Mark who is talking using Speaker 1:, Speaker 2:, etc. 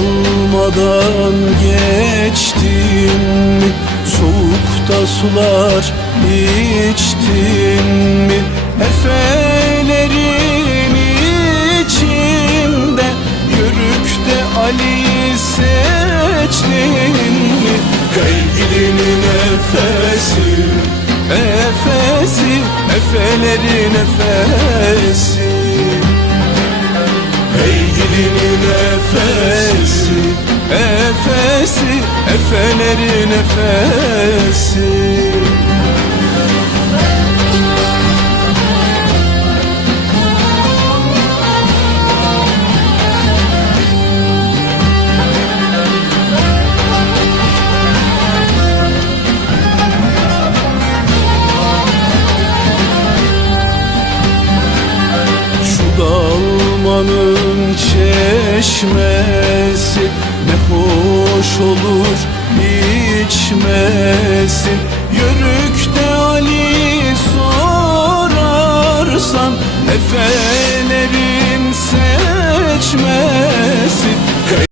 Speaker 1: Durmadan geçtin mi Soğukta sular içtin mi? Efelerin içinde Yörükte Ali seçtin mi? Sevgilinin nefesi Nefesi Efelerin nefesi. Hey gidinin nefesi Nefesi Efelerin nefesi. Şu dalmanın çeşmesi hoş olur içmesi Yörükte Ali sorarsan seçmesi